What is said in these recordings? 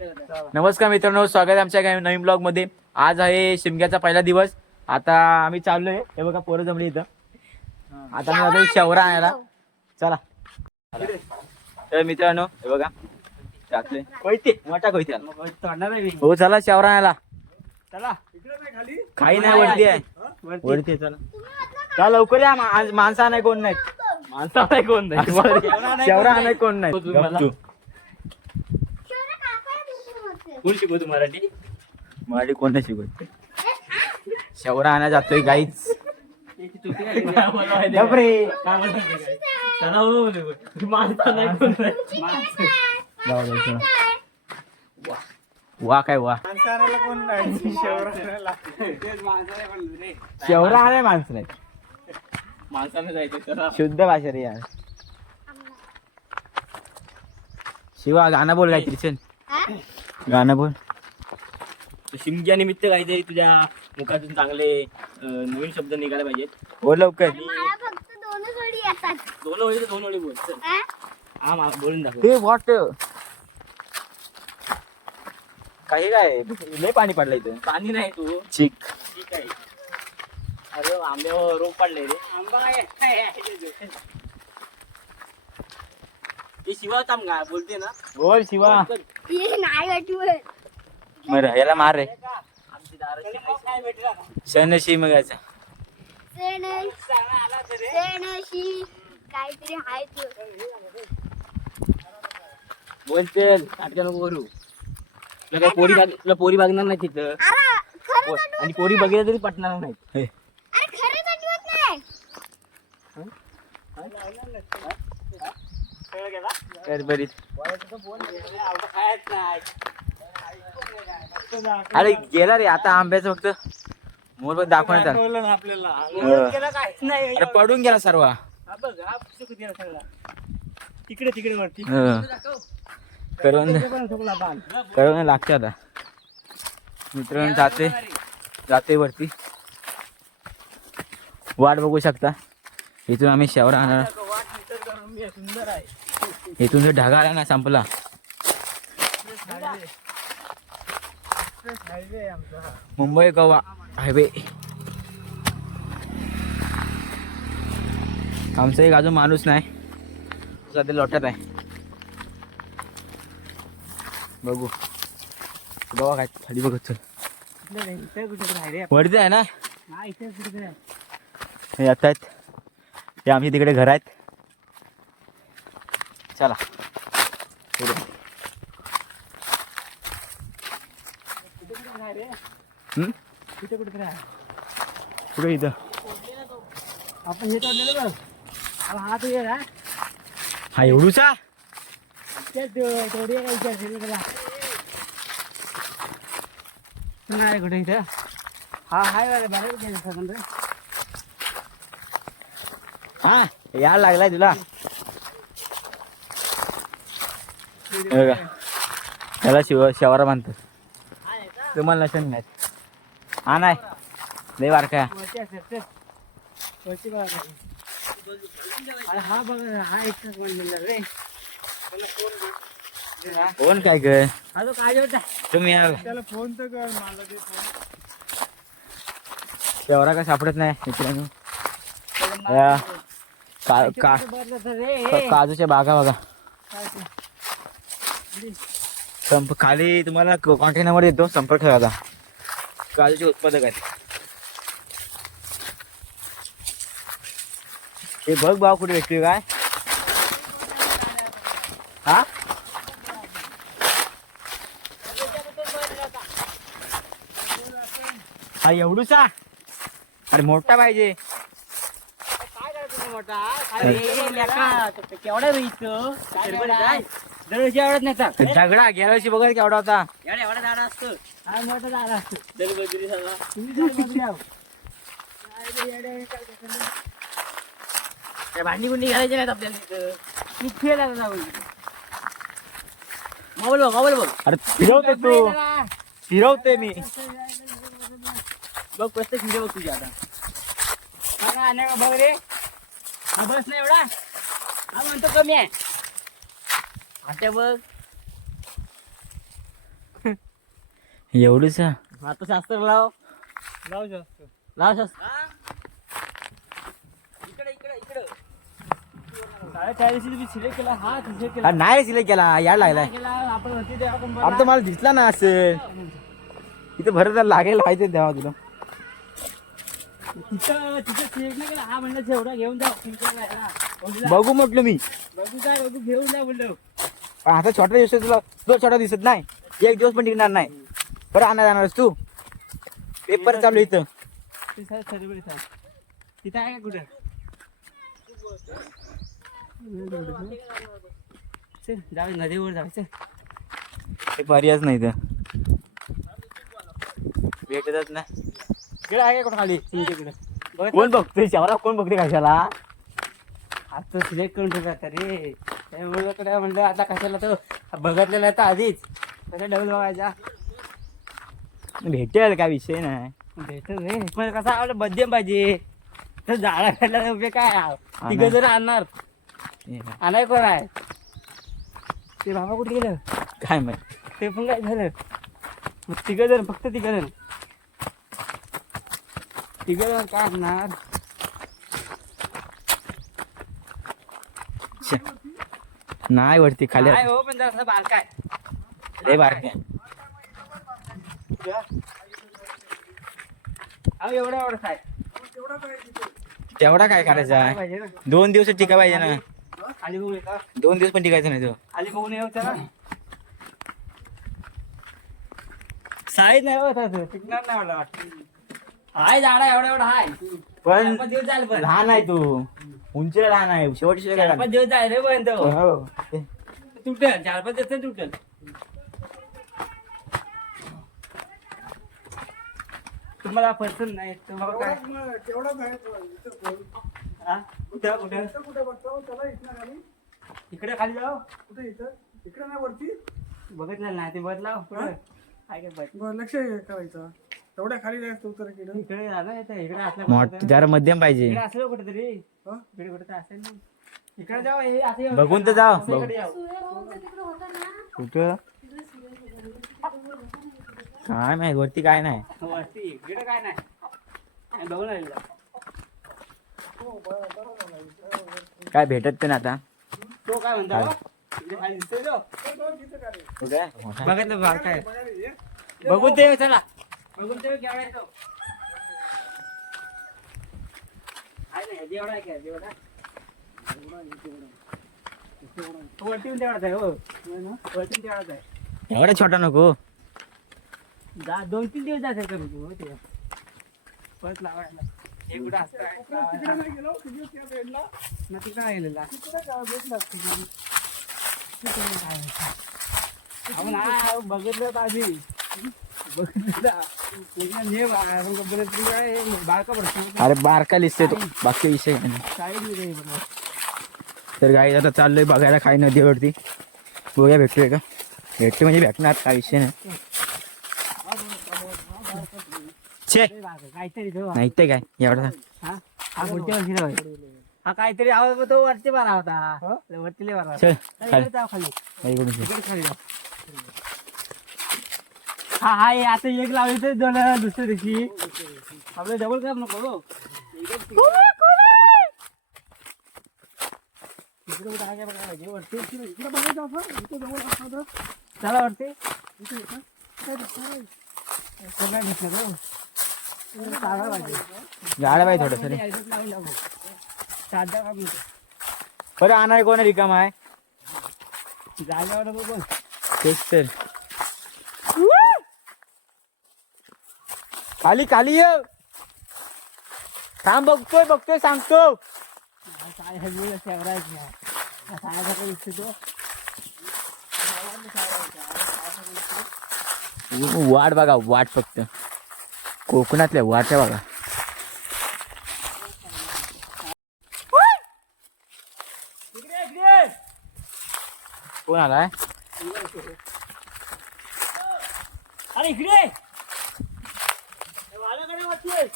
नमस्कार मित्रांनो, स्वागत आहे आमच्या नवीन ब्लॉग मध्ये. आज आहे शिमग्याचा पहिला दिवस. आता आम्ही चाललोय, हे बघा पोरं जमली इथं. आता आम्ही जातोय शेवरा आणायला. चला. तर मित्रांनो हे बघा टाकले कोयते मोठा कोयते. हो चला शेवरा आणायला. चला काही नाही, वरती आहे, वरती. चला चला लवकर या. माणसा नाही कोण नाही, माणसा नाही कोण नाही, शेवरा आणाय कोण नाही. कोण शिकवतो मराठी? मराठी कोण नाही शिकवत. शेवरा आणा जातोय गाईच. वा काय वा, शेवरा आणाय माणसं नाही, माणसाने जायचं शुद्ध भाषा रे यार. शिवा गाणं बोल काहीतरी. चल गाणं बोल. शिमग्या निमित्त काहीतरी तुझ्या मुखातून चांगले नवीन शब्द निघाले पाहिजेत. बोल लवकर. दोन ओळी बोल. चल. हा बोलून दाखव. ते वॉट काही काय लय पाणी पडलं इथं. पाणी नाही तू चिक ठीक आहे. अरे आंब्यावर रोग पडले रे. आंबा ते शिवा का बोलते ना. बोल शिवा. नाही बरं याला मार रे. आमची दाराची काय भेटला शनशी मगाचा काहीतरी आहे बोल. चल नाटका नको करू. तुला काय तुला पोरी बघणार नाही तिथं. आणि पोरी बघितल्या तरी पटणार नाही. अरे खरंच आठवत नाही. बरी. अरे गेला रे आता आंब्याचं फक्त मोर बघ दाखवण्यात आपल्याला अरे पडून गेला सर्व. तिकडे तिकडे वरती करून लागते. आता मित्रांनो जाते वरती. वाट बघू शकता. इथून आम्ही शेवरा आणणार. सुंदर आहे. इथून जो ढगा आला ना संपला. मुंबई गोवा हायवे. आमचा एक अजून माणूस नाही, सध्या लोटत आहे. बघू गोवा काय खाली बघत. चल वरती आहे ना. हे येत आहेत. हे आमची तिकडे घर आहेत. चला कुठे इथं आपण हे तोडलेलं बघ. हा तू ये. हा एवढूचा थोडी नाही कुठे इथं. हा हाय बरं. हा यायला लागलाय तुला. त्याला शेवारा बांधतात. तुम्हाला नसेल नाही. हा नाही लय बारका. हा बघ हा एकच रे. कोण काय ग हा तो काय होता. तुम्ही त्याला फोन तर कर. मला ते शेवरा काय सापडत नाही मित्रांनो. काजूच्या बागा बघा. खाली तुम्हाला कॉन्टेनर मध्ये येतो. संपर्क ठेवा. काजूचे उत्पादक आहेत. हे बघ भाव कुठे भेटतोय काय. हा हा एवढूचा. अरे मोठा पाहिजे. केवढा दरवर्षी आवडत नाही. झगडा गेल्या वर्षी बघा केवढा होता. एवढा झाड असतो. हा मोठा झाड असतो. भांडी गुंडी घालायची नाहीत आपल्याला तिथं. खेळायला जाऊ. मोबाईल बघ. अरे फिरवते तू. फिरवते मी. बघ प्रत्येक व्हिडिओ बघ तुझ्या. आता बघ रे. हा बस नाही एवढा. हा म्हणतो कमी आहे. आता बघ एवढंच आता शास्त्र लाव लाव शास्त्र इकडे इकडे इकडे त्या दिवशी तुम्ही सिलेक्ट केला हा सिलेक्ट केला नाही सिलेक्ट केला याड लागलाय केला आपण होती तेव्हा पण आता तर मला दिसला ना असं तिथे भरत लागेल माहिती तेव्हा तुला तिथं तिथं सिलेक्ट नाही केला हा म्हणलं एवढा घेऊन जा बघू म्हटलं मी बघू काय बघू घेऊन जा म्हणलं पण आता छोटा दिवस तुला तो छोटा दिसत नाही एक दिवस पण टिकणार नाही बरं आणा जाणारच तू पेपर चालू इथं ते सर सर्व तिथं आहे का कुठं चल जाऊ नदीवर जायचं ते पर्यायच नाही तर भेटतच नाही इकडे आहे का कुठं खाली तुमच्याकडे बघ कोण बघतोय शहरात कोण बघते कशाला आता सिलेक्ट करून ठेवता रे त्यामुळे कडे म्हणलं आता कशाला तर बघितलेलं तर आधीच कसं डबल बघायचा भेटेल काय विषय नाही भेटत रे पण कसा आपलं मध्यम पाहिजे तर झाडा खायला उभे काय तिघं जर आणणार आणाय कोण आहे ते बाबा कुठे गेलं काय माहिती ते पण काय झालं मग तिघं जण फक्त तिघं जण काय आणणार नाही वरती खाली काय हो पण जरा बारका आहे लय बारके अहो एवढा एवढं काय तेवढा काय करायचा आहे पाहिजे ना 2 दिवस टिका पाहिजे ना खाली बघू का 2 दिवस पण टिकायचं नाही तो खाली बघून येऊ त्याला साईज नाही होत असं टिकणार नाही मला वाटतं हाय झाडा एवढा एवढा हाय पण 4-5 दिवस जाईल पण लहान आहे तू उंचीला लहान आहे शेवटची 4-5 दिवस जाईल रे पण तो हो. तुटल 4-5 दिवस तुटल तुम्हाला पसंत नाही तुम्हाला काय हा? कुठं कुठं इकडे खाली जाऊ बघितलं नाही ते बदलाव कुठं काय काय बघ लक्ष करायचं तेवढ्या खाली जायचं तर इकडे झालं इकडे असलं मोठ जरा मध्यम पाहिजे इकडे असलं कुठेतरी इकडे कुठे तर असेल ना इकडे जाऊ हे असं बघून तर जाऊ. असं इकडे जाऊ. कुठं काय नाही वरती काय नाही वरती इकडे काय नाही आणि बघून आलेलं काय भेटत ते ना आता तो काय म्हणतो हो? इकडे खाली दिसतोय तो? कुठे बघितलं बार काय बघून ते चला बघून ते केवढा आहे तो आहे ना जेवढा आहे काय जेवढा तो वरती पण तेवढाच आहे हो वरती तेवढाच आहे एवढा छोटा नको 2-3 दिवस जायचं कमी तू ते परत लावायला हे कुठं असतं मग तिकडं आहे गेलेला आपण हा बघितलं होतं आधी बघितलं हे बारका पडतो अरे बारका दिसतोय तो बाकी विषय काही नाही. शाळेत तर गाई आता चाललोय बघायला काही नदीवरती बघूया भेटतोय का भेटते म्हणजे भेटणार काय विषय नाही छे काहीतरी तो नाही ते काय एवढा हा हा पुढच्या वर्षी होय. हा काहीतरी आवाज तो वरती बारा होता वरती लय बारा चल इकडे जाऊ खाली इकडून चल. इकडे खाली जाऊ हा हा हे आता एक लावली तर दोन दुसऱ्या दिवशी आपलं डबल काम नको हो. इकडे कुठं आहे काय बघा पाहिजे वरती इकडे बघायचं आपण इथे जवळ असं तर चला वरती इथे येतं. काय दिसणार आहे? सगळ्या घेतलं हो. चांगला पाहिजे गाडा पाहिजे थोडस रे ऍडजस्ट लावून लावू साधा काम नको. बरं आणणार कोण रिकाम आहे जागेवर नको बोल तेच तर खाली खाली ये थांब बघतोय सांगतो काय हे वेळ शेवरायचं नाही सांगायचं दिसतो तो वाट बघा वाट फक्त कोकणातल्या वाट्या बघा कोण आलाय अरे इकडे वाल्याकडे वाटतोय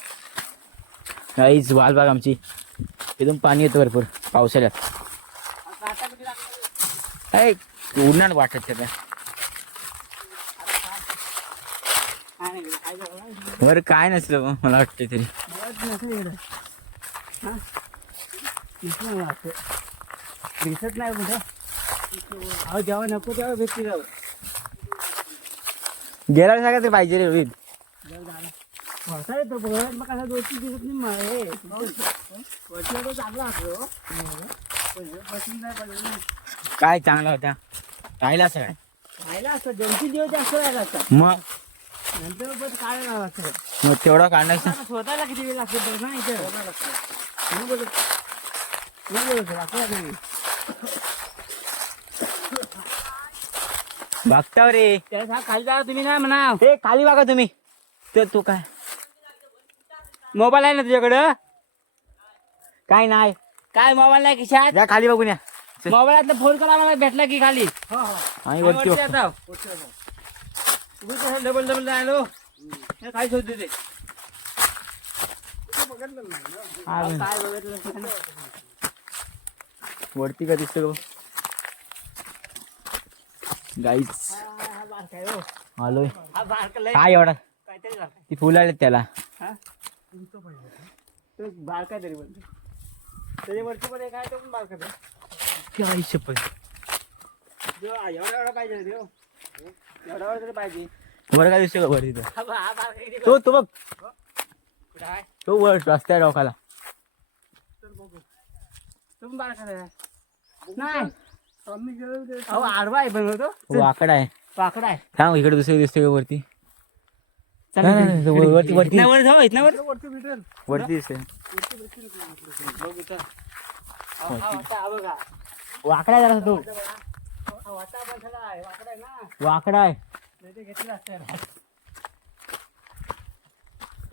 काहीच वाल बघा आमची एकदम पाणी येतं भरपूर पावसाळ्यात काय उडणार वाटत त्याला नाही काय झालं? वर काय नसलं बा, मला वाटतं तरी. मला वाटतं नसेल इकडं. हा? दिसलं मला वाटतं. दिसत नाही कुठं. अहो जेव्हा नको तेव्हा भेटते जाऊ. गेला सांगा ते पाहिजे रे रोहित. वरचा येतो बघ मग कसा दोन तीन दिवस नाही वरच्या तो चांगला असतो बसून नाही पडलं काय चांगला होता राहिला असं काय राहिला असतं 2-3 दिवस जास्त राहिला असता मग नंतर बस काय राहिला असतं मग तेवढा काढायचं. आता स्वतःला किती वेळ लागतो बघ ना इथे नाही बोलत असं नाही बघताव रे त्याला खाली जा तुम्ही ना म्हणा ते खाली बघा तुम्ही. तर तू काय मोबाईल आहे ना तुझ्याकडं काय नाही काय मोबाईल नाही खिशात जा खाली बघून या. मोबाईलातला फोन करा मला भेटला की खाली आणि वरती बघ. आता तुम्ही कसं डबल राहिलो काय शोधते ते काय बघितलं वरती का दिसतो गाईच आलोय. हा बारका लय काय एवढा काहीतरी झालं. ती फुलं आलेत त्याला. हा? तो बारका तरी बोलतो त्याच्यावरती पण एक आहे तो पण बारका आहे. काय शपथ एवढा पाहिजे रे एवढा तरी पाहिजे वर काय दिसतो का वर तिथं हा बारका किती तो तो बघ कुठं आहे? तो वर रस्त्या डोकाला. तो पण बारका आहे. नाही आम्ही गेलो ते अहो आडवा आहे बनवतो वाकडा आहे. वाकडा आहे थांब इकडे दुसरं दिसतोय का वरती. चल, नाही, नाही, नाही, वरती वरती इथनं वर जाऊ इथनं वर वरती भेटेल वरती दिसतोय. बघ इथं. हा वाटा, हा बघा वाकडा आहे जरा तो हा वाटा पण झाला आहे वाकडा आहे ना वाकडा आहे. नाही ते घेतलं असतं यार.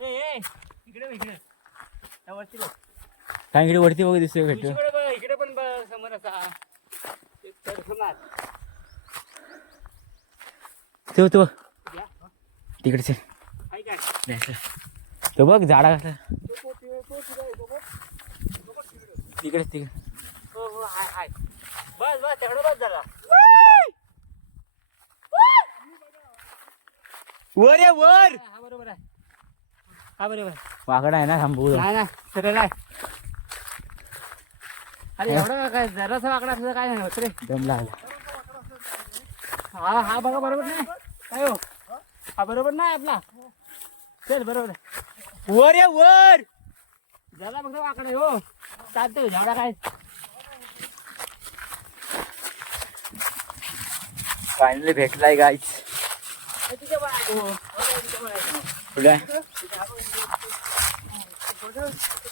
ए इकडे त्या वरती बघ काय इकडे वरती बघ दिसतोय भेटतो. उजवीकडे बघ इकडे पण बघ समोर असा ते चढणार. तो तो या. तिकडचे आहे काय तो बघ झाडा कसला तिकडे तिकडे. हो हो हाय बस बस तेवढं बस झाला वर आहे वर. हा बरोबर आहे हा बरोबर आहे. वाकडा आहे ना थांबू. नाही ना सरळ आहे अरे एवढं काय जरासा वाकडा असं काय नाही होत रे दम लागला. हा बघा बरोबर नाही काय हो हा बरोबर नाही आपला चल बरोबर आहे वर आहे वर. जरा बघा वाकडा हो चालतो झाडा काय फायनली भेटलाय गाईच. तिथे पण आहे हो. कुठे आहे?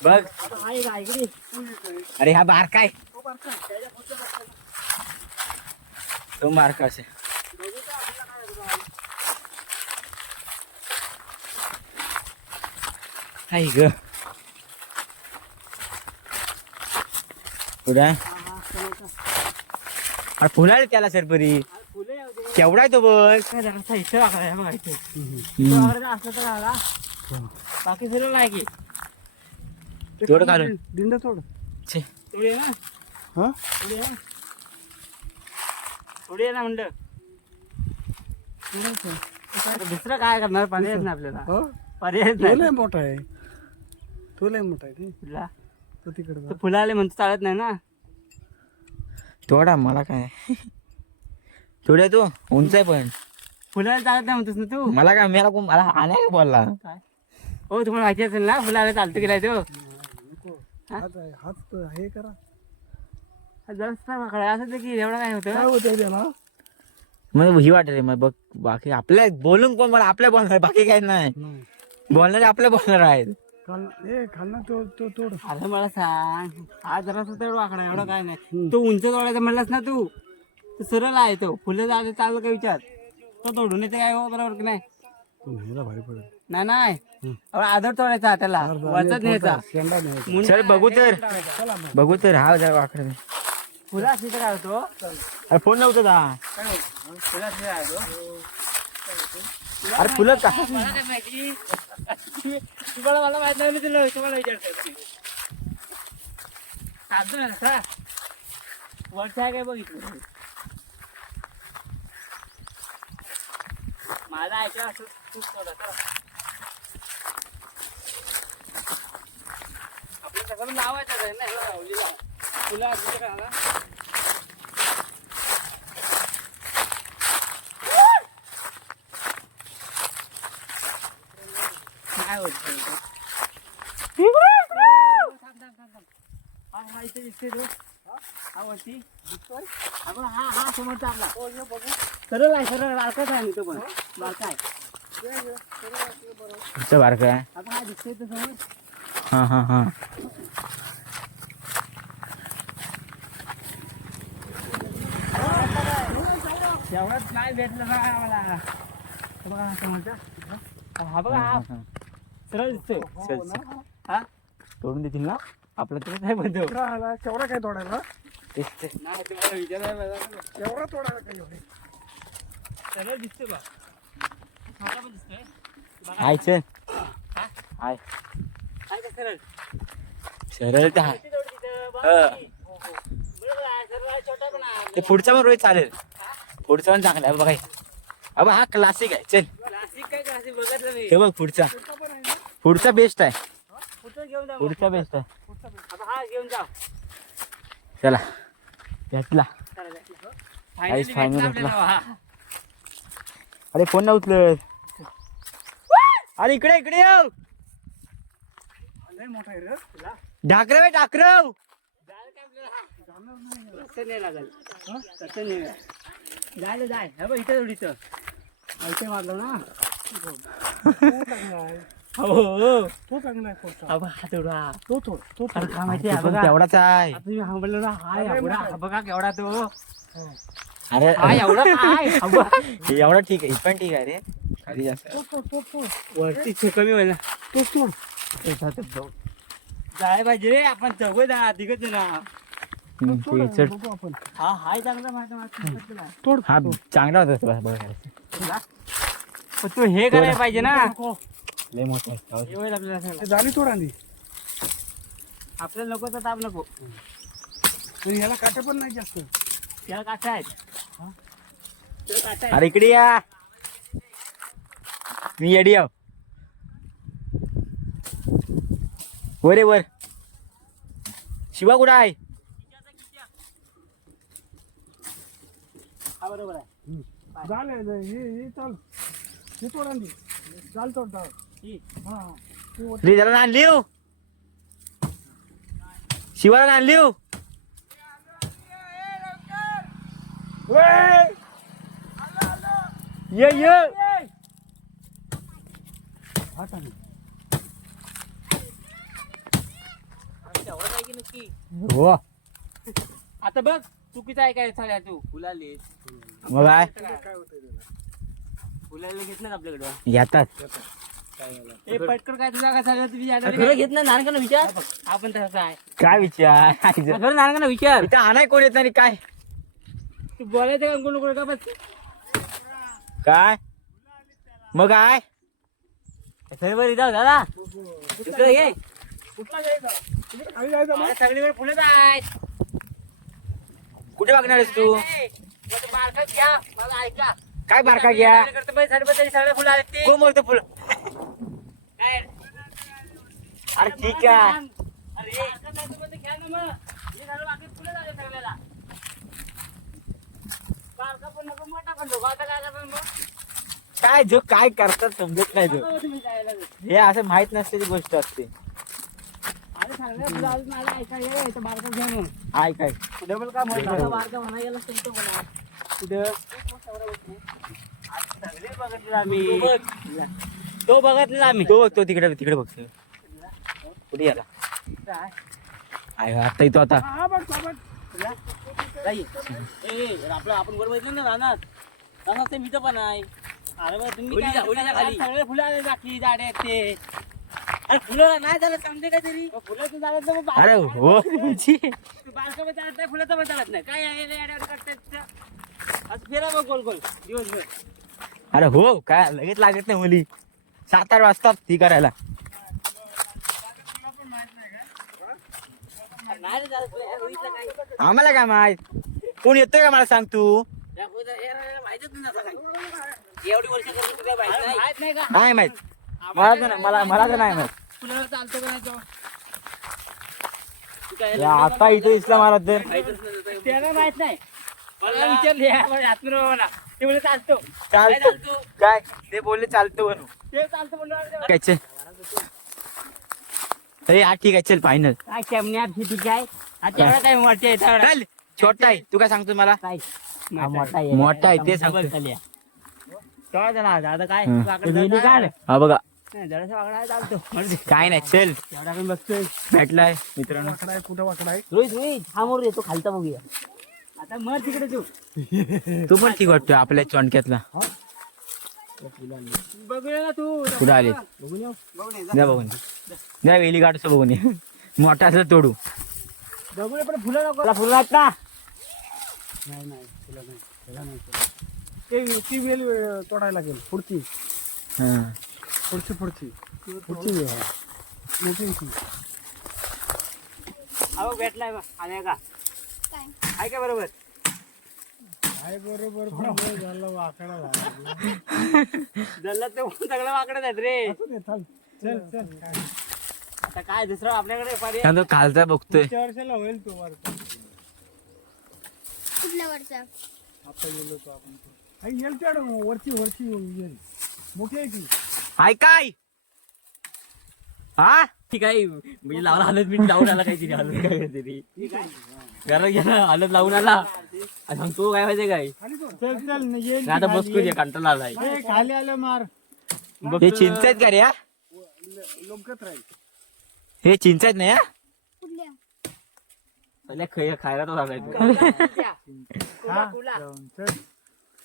बघ आहे का इकडे अरे हा बारका आहे. तो बारका असे हाय ग. कुठे आहे? अरे फुलाले त्याला सरपरी फुले येऊ दे. केवढा आहे तो बघ. काय जरासा इथे वाकडा आहे बघा इथे तो वाकडा असला तर आला बाकी सर्व नाही की तेवढं घालून दिंड थोडं छे. थोडी आहे ना हा थोडी आहे ना थोडी आहे ना म्हणलं आता दुसरं काय करणार पर्यायच नाही आपल्याला हो पर्यायच तो लय नाही मोठा आहे तो लय मोठा आहे ते फुला तो तिकडे तर फुलं आले म्हणतो चालत नाही ना थोडा मला काय थोड्या तू उंच आहे पण फुलाला चालत नाही म्हणतोस ना तू मला काय मला आणाय बोलला. काय हो तुम्हाला माहिती असेल ना फुलाला चालतो गेलाय तो हात आहे हात हे करा जरा वाकडा असं ते की एवढं काय काय होतं होतं त्याला मग ही वाटत मग बघ बाकी आपल्या बोलून कोण मला आपल्या बोलणार बाकी काही नाही. बोलणारे आपल्या बोलणार आहेत. खालना तो तो तोड अरे मला सांग हा जरासा तेवढं वाकडा आहे, एवढं काय नाही तो उंच तोडायचा म्हणलास ना तू तो सरळ आहे तो फुलं झालं चाललं का विचार तो तोडून येते काय हो बरोबर की नाही न्यायला भारी पडेल नाही आदर तोडायचा त्याला वरचाच न्यायचा शेंडा न्यायचा चल बघू तर हा जरा वाकडा फुलं असली तर काय होतो अरे फोन नव्हतं का फुलं असली काय होतो अरे फुलं का मला काय माहिती तुम्हाला मला माहित नाही तुला तुम्हाला विचारतो चालतो ना कसा वरच्या काय बघितलं माझा ऐकला असं तूच सोडा चला. आपलं सगळं लावायचं आहे ना लावलेला फुलं असं काय आला काय होत हा इथे दिसते तो हा वरती दिसतोय हा समोरचा आपला सरळ आहे सरळ बारकाच आहे तो पण बारका आहे तुमचं बारकं आहे आपण हा दिसतोय तो समोर हा एवढाच नाही भेटलं ना आम्हाला बघा हा समोरचा हा बघा हा सरळ दिसतोय चल, चल. हा तोडून देतील ना आपलं तर काय म्हणतो केवढा आला केवढा काय तोडायला तेच ते. नाही तुम्हाला विचारायला केवढा तोडायला काय एवढे सरळ दिसतोय बा छोटा पण दिसतोय हाय चल हा? हाय आहे का सरळ सरळ तर हाय किती जोड तिथं? बघ हा. की. बरोबर आहे, सरळ आहे, छोटा पण आहे. ते पुढचा पण रोहित चालेल पुढचा पण चांगला आहे बघाय अबा हा क्लासिक आहे चल क्लासिक काय क्लासिक बघितलं मी हे बघ पुढचा बेस्ट आहे कुठं घेऊन जा पुढचा बेस्ट आहे आता हा घेऊन जा चला घेतला फायनली final भेटला भेटला. आपल्याला हा. अरे फोन नाही उचलत अरे इकडे इकडे येऊ लय मोठा आहे रे तुला ढाकरव ढाकरव जायला काय आपल्याला? कसं नाही लागल कसं नाही लागल. जायला जाय हे बघ इथं इथं इथे मारलं ना तो चांगला आहे हो तो चांगला आहे पुढचा अबा हा तेवढा तो तोड तो अरे काय माहिती ते आहे पण बघा तेवढाच आहे आता मी सांगितलं ना हा एवढा हा बघा केवढा तो अरे हा एवढा काय हा बघ. हे एवढं ठीक आहे हे पण ठीक आहे रे खाली जास्त वरती कमी होईल ना तोच तोड जायला पाहिजे रे आपण चौघ जा तिघच ना ते चढ. बघू आपण हा हाय चांगला माझा तोड हा चांगला होता तुला बघायला पण तू हे करायला पाहिजे ना लय मोठा आहे हे होईल आपल्याला सगळं. ते झाली तोड आधी आपल्याला नको तर ताप नको पण याला काटे पण नाही जास्त त्याला काटा आहेत त्याला काटा आहेत अरे इकडे या मी येडी आहो वर आहे वर शिवा कुठं आहे हा बरोबर आहे झालं हे चाल हे तोड आधी चाल तोड चाल ही. हा तू वर- रे त्याला आणली हो शिवाला आणली हो ये ये हा चालेल तेवढंच आहे की नक्की हो आता बघ चुकीचं आहे काय झाल्या तू फुलाले मग काय काय होतं त्याला फुलाला घेत नाही आपल्याकडं घेतात ए पटकन काय तुझा काय झालं तुम्ही घेत नाही नानकांना विचार आपण तसं आहे काय विचार खरं नानकांना विचार इथं आणाय कोण येत नाही काय तू बोलायचं का कोण का बस काय मग काय बरं इथं दादा दुसरं घे खाली जायचं मग सगळीकडे फुलंच आहेत कुठे बघणार आहेस तू बारका घ्या मला ऐका काय बारका घ्या सगळे फुलं आहेत ते कोण बोलतो फुल काय अरे ठीक आहे अरे बारका नाही तर मग ते घ्या ना मग हे झालं बाकी फुलं झाले सगळ्याला बारका पण नको मोठा पण नको आता काय करणार मग काय जो काय करतात समजत नाही तो नको तुम्ही जायला हे असं माहित नसलेली गोष्ट असते अरे सांगल्या फुलं अजून मला ऐका ये इथं बारका घ्या म्हणून काय काय डबल का म्हणलं बारका म्हणा गेला तुमचं म्हणा कुठं सगळे बघितलं आम्ही तो बघितला आम्ही तो बघतो तिकडे तिकडे बघतो कुठे गेला आहे आता येतो आता हा बघ हा बघ आपलं आपण बरोबर बघितलं ना रानात रानात ते मिठं पण आहे अरे बघ तुम्ही काय खाली सगळे फुलं आले बाकी झाडे आहेत ते अरे फुलं नाही झालं सांगते काय तरी फुलाचं झालं तर मग अरे हो तुमची बारकं पण चालत नाही फुलाचं पण चालत नाही काय आहे येड्यावर करतात आज फिरा मग गोल गोल दिवसभर अरे हो काय लगेच लागत नाही मुली 7-8 वाजतात ती करायला नाही रे झालं रोहितला काय आम्हाला काय माहित कोण येतोय का मला सांग तू माहितच नाही आता काय. एवढी वर्ष करतो तुला माहित नाही का? नाही माहित मला तर नाही मला तर नाही माहित. तुला चालतो का नाही तो? तू काय या आता इथे दिसला मला तर माहितच नाही. त्याला माहित नाही. मला विचारले मला ते बोलले चालतो. चालतो काय ते बोलले चालतो म्हणून ते चालतो म्हणलं. काय चल अरे हा ठीक आहे चल फायनल काय शेमण्या ठीक आहे. आता एवढा काय मोठे आहे तेवढा. चल छोटा आहे तू काय सांगतो मला काय मोठा आहे ते सांगतो तेव्हा जरा दादा काय हं. वाकडं काढ. हा बघा जरासा वाकडा आहे चालतो. काय नाही चल तेवढा पण बघतोय. भेटलाय मित्रांनो वाकडा आहे कुठं वाकडा आहे रोहित हा मोर येतो खालता बघूया. आता मर तिकडे तू तू पण ठीक वाटतोय आपल्या चोंडक्यातला बघूया ना तू. पुढे आले जा बघून जा वेली काढतो बघून ये. मोठा असं तोडू बघूया पण फुलं नको. फुलं आहेत ना. नाही नाही तुला नाही त्याला नाही ते ती वेल तोडायला लागेल पुढची हा. पुढची वेल आहे. मोठी ती. अहो भेटलाय बा. आलाय का काय आहे का बरोबर. काय बरोबर पण झालं वाकडा झाला जल्ला ते सगळं वाकडं आहेत रे. असू दे, चाल. चल चल काय आता काय दुसरं आपल्याकडे पर्याय. हा, तो खालचा बघतोय पुढच्या वर्षाला होईल तो वरचा कुठल्या वरचा आता गेलो तो आपण काही येईल त्या वरची येईल मोठी आहे ती हाय काय हा ठीक आहे म्हणजे लावून हालत मी लावून आला काहीतरी हालत काय काहीतरी घरात गेला हालत लावून आला आणि सांगतो काय माहितीये काय. खाली सोड. चल चल येईल आता बसतो रे कंटाळा आलाय. ए, खाली आलं मार हे चिंच आहेत का रे हा? लोकत राहील हे चिंच आहेत ना या कुठल्या सगळ्या खायला तो झालाय तू. हा जाऊन, चल.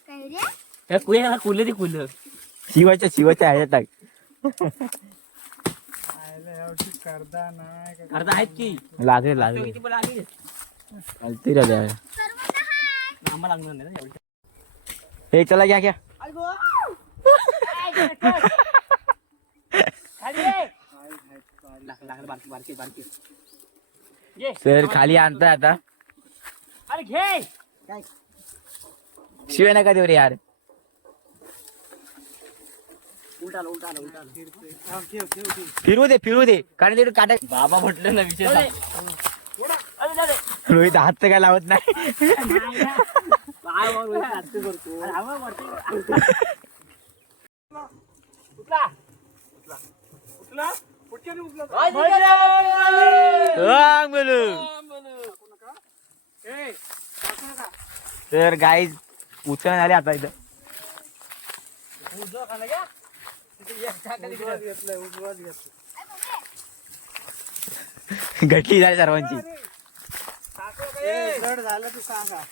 काय रे त्या कुया कुलं ती कुलं शिवाच्या ह्याच्यात टाक आयला यावर्षी करदा नाही का? अर्धा आहेत की लागेल किती पण लागेल. चालते रे द्या. सर्वांना हाय आम्हाला लागणार नाही ना एवढं. हे चला घ्या घ्या बारकी बारकी सर खाली आणताय आता अरे घे. शिवाय नका देऊ रे यार उलटा उलटा उलटा. फिरू दे कारण ते काटा बाबा म्हटलं ना विषय रोहित हात तर काय लावत नाही तर गाईज उचल आले आता इथं घटली झाली सर्वांची जड झालं तू सांगा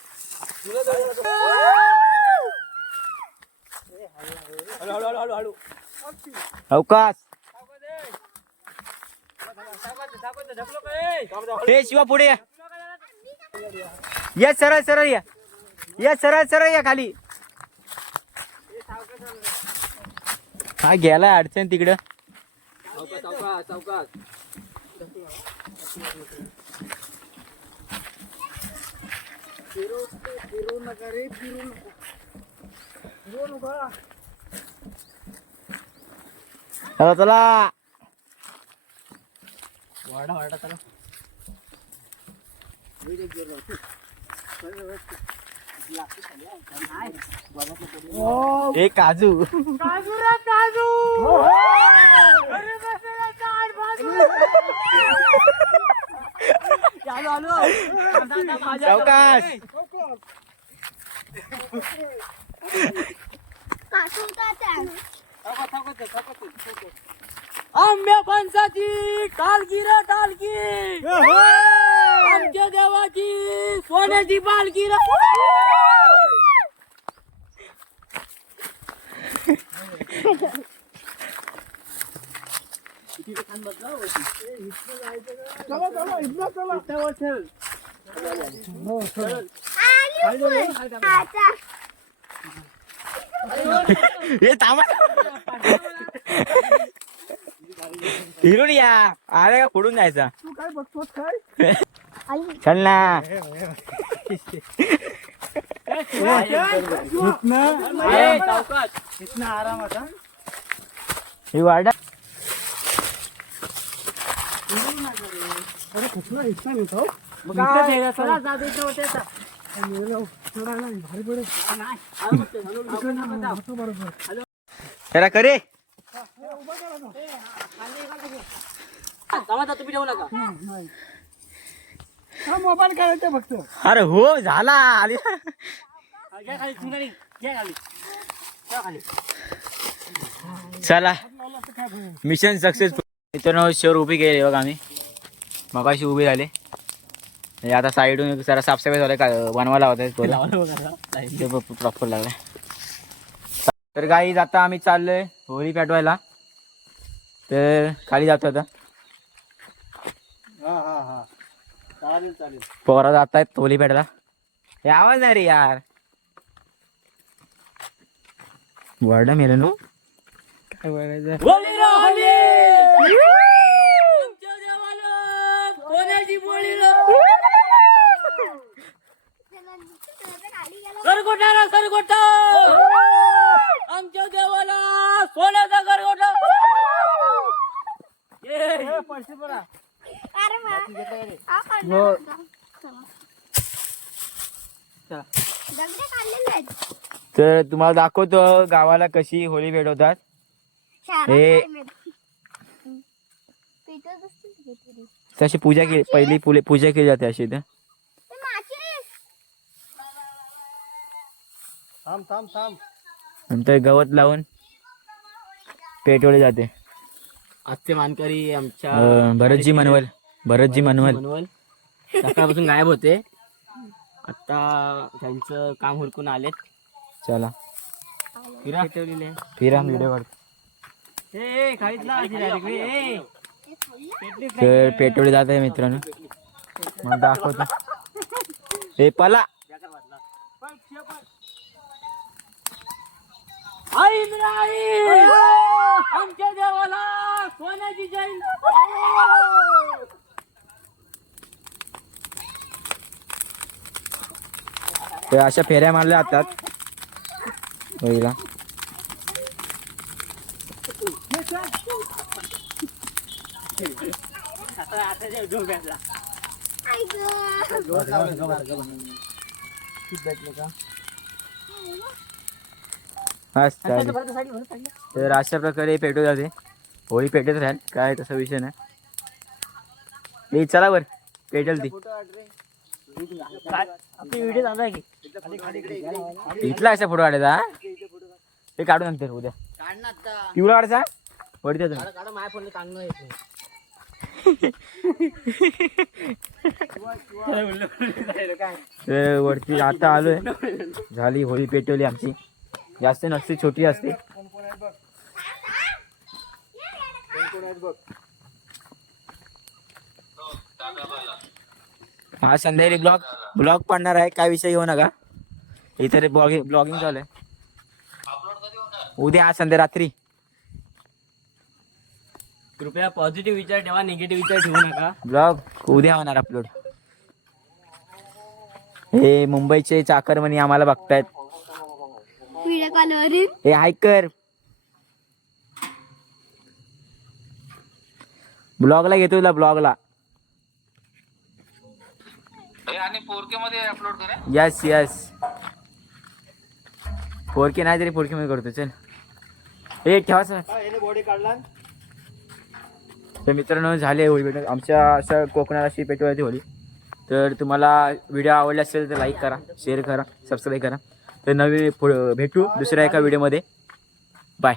अवकाश हे शिवा पुढे या. या सरळ सरळ या सरळ या खाली हा गेला अडचण तिकडं फिरू नका रे फिरू नका चला चला वाडा वाडा चला. एक काजू सावकाश आंब्या फणसाची टालकी रे टालकी आमच्या देवाची सोन्याची पालकी रे. चला चला इथनं चला हो चल हे थांबा हिरून या अरे का फोडून जायचा तू काय बघतोस काय चल ना इथनं आराम आता ही वाडा अरे कसला इच्छा नाही तो भारी पडेल बरोबर त्याला करे तुम्ही ठेवू नका नाही हा मोबाईल काढायचा फक्त अरे हो झाला आली घ्या खाली चुंगारी घ्या खाली घ्या खाली चला मिशन सक्सेसफुल. मित्रांनो शेवर उभी केली बघा आम्ही मगाशी उभी झाले हे आता साईडून जरा साफसफाई झालं का बनवायला होतं प्रॉपर लागलाय. तर गाईज आता आम्ही चाललोय होळी पेटवायला तर खाली जातो आता हा हा हा चालेल चालेल पोरा जात आहेत होळी पेटवायला. हे आवाज नाही रे यार वर्ड मेलं नो काय बोलायचं होली रे होली आमच्या देवाला कोणाची बोली रे करगोटा रे करगोटा आमच्या देवाला सोन्याचा करगोटा ये पैसे बरा अरे वा. हा, काढला हो. होता. चला. दगडे काढलेले आहेत. तर तुम्हाला दाखवतो गावाला कशी होळी पेटवतात. शहरात हे- नाही मिळत. पेटवत असतील काहीतरी. तशी पूजा केली पहिली पूजा केली जाते अशी इथं. ते माचीस. थांब थांब थांब नंतर गवत लावून पेटवले जाते. आजचे मानकरी आमच्या भरतजी मनवल मनवल सकाळपासून गायब होते. आता त्यांचं काम हुरकून आलेत. चला फिरा ठेवलेले फिरा व्हिडिओ काढतो. ए खालीच ना तर पेटवले जात आहे मित्रांनो मला दाखवतो. हे पला आमच्या देवाला सोन्याची जैन ते अशा फेऱ्या मारल्या जातात होळीला. आई गं. हा चालेल. तर अशा प्रकारे पेटवली जाते होळी. पेटत राहील काय तसा विषय नाही. ए चला बर पेटल ती आपली व्हिडिओ चालू आहे की इथला असा फोटो काढायचा हा? ते काढू नंतर उद्या पिवळा काढायचा वरती येतो. काढा माझ्या फोनला चांगलं येत नाही. तर वरती आता आलोय. झाली होळी पेटवली आमची. जास्त नसते छोटी असते. हा संध्याकाळी ब्लॉग पडणार आहे काय विषय घेऊ नका. इथे ब्लॉगिंग चालू आहे. उद्या आज संध्या रात्री. कृपया पॉझिटिव्ह विचार ठेवा निगेटिव्ह विचार ठेवू नका. ब्लॉग उद्या होणार अपलोड. हे मुंबईचे चाकरमणी आम्हाला बघतायत. व्हिडिओ कॉलवरून. हे हायकर ब्लॉगला घेतो तुला ब्लॉगला. आणि 4K मध्ये अपलोड करा. यस यस 4K नाही तरी 4K मध्ये करतो. चल हे ठेवा सर. बॉडी काढला तर मित्रांनो झाले होळी पेटवून आमच्या अशा कोकणात अशी पेटवायची होळी. तर तुम्हाला व्हिडिओ आवडला असेल तर लाईक करा शेअर करा सबस्क्राईब करा. तर नवी भेटू दुसऱ्या एका व्हिडिओमध्ये. बाय.